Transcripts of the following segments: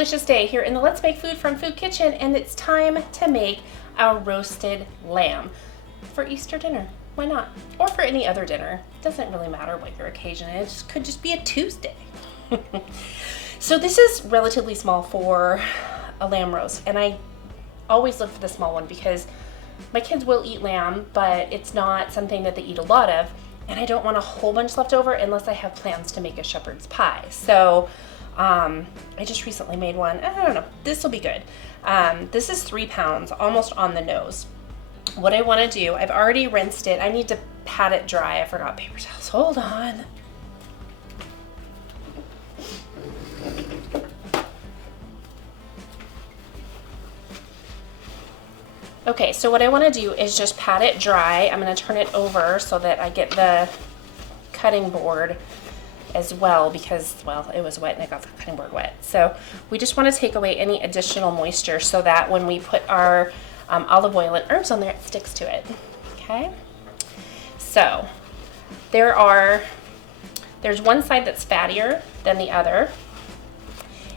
delicious day here in the Let's Make Food from Food Kitchen, and it's time to make our roasted lamb for Easter dinner. Why not? Or for any other dinner. Doesn't really matter what your occasion is. Could just be a Tuesday. So this is relatively small for a lamb roast, and I always look for the small one because my kids will eat lamb, but it's not something that they eat a lot of, and I don't want a whole bunch left over unless I have plans to make a shepherd's pie. So I just recently made one. I don't know, this will be good. This is 3 pounds, almost on the nose. What I want to do, I've already rinsed it. I need to pat it dry. I forgot paper towels. Hold on. Okay, so what I want to do is just pat it dry. I'm going to turn it over so that I get the cutting board as well because, well, it was wet and I got the cutting board wet. So we just want to take away any additional moisture so that when we put our olive oil and herbs on there, it sticks to it. Okay, so there's one side that's fattier than the other,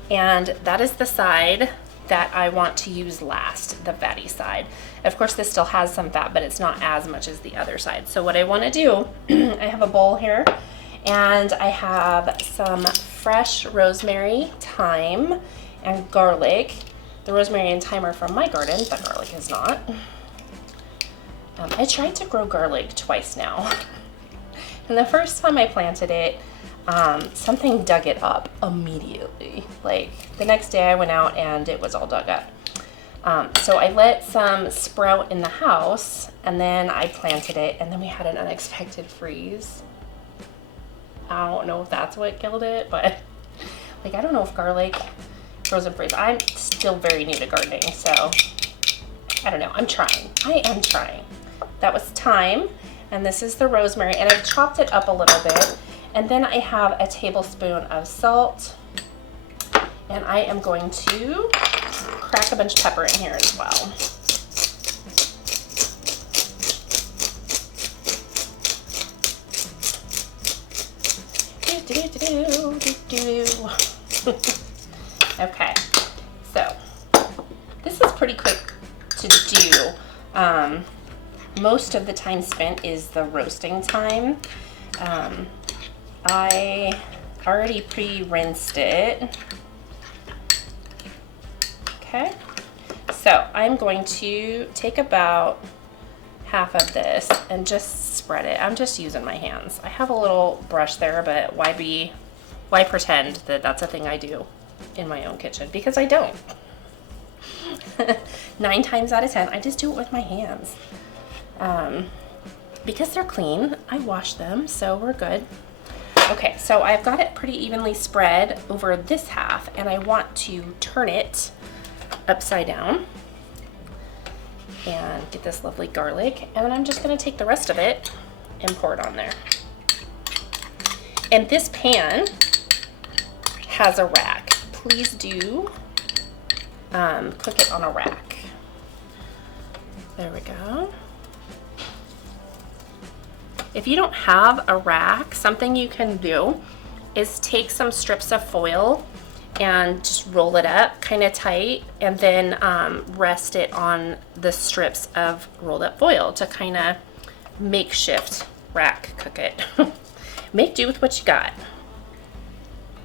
and that is the side that I want to use last, the fatty side. Of course, this still has some fat, but it's not as much as the other side. So what I want to do, I have a bowl here, and I have some fresh rosemary, thyme, and garlic. The rosemary and thyme are from my garden, but garlic is not. I tried to grow garlic twice now. And the first time I planted it, something dug it up immediately. Like the next day I went out and it was all dug up. So I let some sprout in the house and then I planted it, and then we had an unexpected freeze. I don't know if that's what killed it, but like, I don't know if garlic grows and freeze. I'm still very new to gardening, so I don't know. I'm trying. I am trying. That was thyme, and this is the rosemary, and I've chopped it up a little bit. And then I have a tablespoon of salt, and I am going to crack a bunch of pepper in here as well. Okay, so this is pretty quick to do. Most of the time spent is the roasting time. I already pre-rinsed it. Okay, so I'm going to take about half of this and just spread it. I'm just using my hands. I have a little brush there, but why pretend that that's a thing I do in my own kitchen? Because I don't. 9 times out of 10, I just do it with my hands. Because they're clean, I wash them, so we're good. Okay, so I've got it pretty evenly spread over this half, and I want to turn it upside down and get this lovely garlic, and then I'm just going to take the rest of it and pour it on there. And this pan has a rack. Please do cook it on a rack. There we go. If you don't have a rack, something you can do is take some strips of foil and just roll it up kind of tight, and then rest it on the strips of rolled up foil to kind of makeshift rack cook it. Make do with what you got.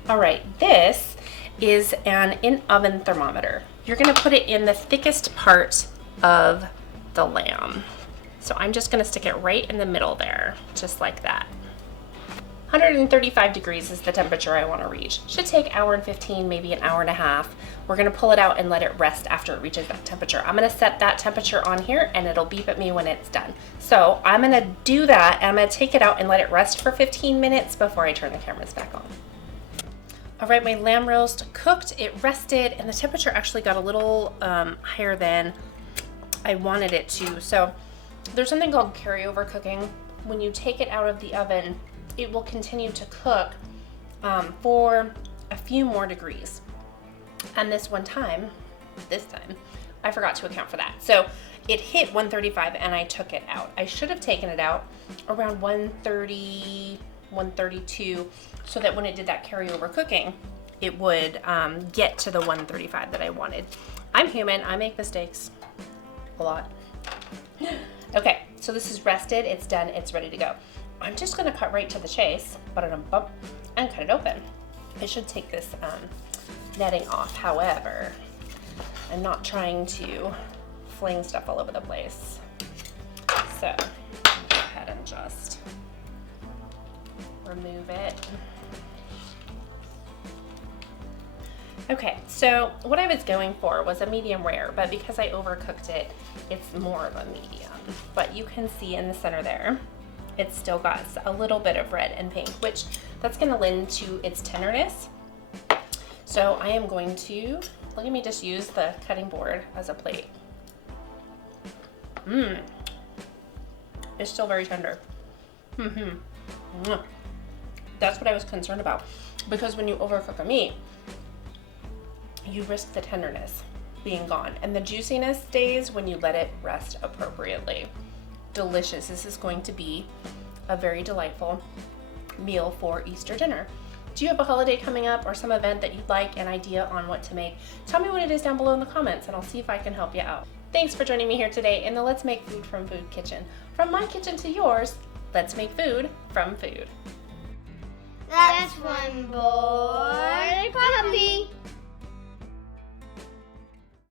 All right, this is an in-oven thermometer. You're gonna put it in the thickest part of the lamb. So I'm just gonna stick it right in the middle there, just like that. 135 degrees is the temperature I wanna reach. Should take 1 hour and 15, maybe 1.5 hours. We're gonna pull it out and let it rest after it reaches that temperature. I'm gonna set that temperature on here and it'll beep at me when it's done. So I'm gonna do that, and I'm gonna take it out and let it rest for 15 minutes before I turn the cameras back on. All right, my lamb roast cooked, it rested, and the temperature actually got a little higher than I wanted it to. So there's something called carryover cooking. When you take it out of the oven, it will continue to cook for a few more degrees. And this time, I forgot to account for that. So it hit 135 and I took it out. I should have taken it out around 130, 132, so that when it did that carryover cooking, it would get to the 135 that I wanted. I'm human, I make mistakes a lot. Okay, so this is rested, it's done, it's ready to go. I'm just gonna cut right to the chase, and cut it open. I should take this netting off. However, I'm not trying to fling stuff all over the place. So, I'll go ahead and just remove it. Okay, so what I was going for was a medium rare, but because I overcooked it, it's more of a medium. But you can see in the center there, it's still got a little bit of red and pink, which that's gonna lend to its tenderness. So I am going to, let me just use the cutting board as a plate. It's still very tender. That's what I was concerned about. Because when you overcook a meat, you risk the tenderness being gone. And the juiciness stays when you let it rest appropriately. Delicious. This is going to be a very delightful meal for Easter dinner. Do you have a holiday coming up or some event that you'd like an idea on what to make? Tell me what it is down below in the comments and I'll see if I can help you out. Thanks for joining me here today in the Let's Make Food from Food kitchen. From my kitchen to yours, let's make food from food. That's one boy puppy.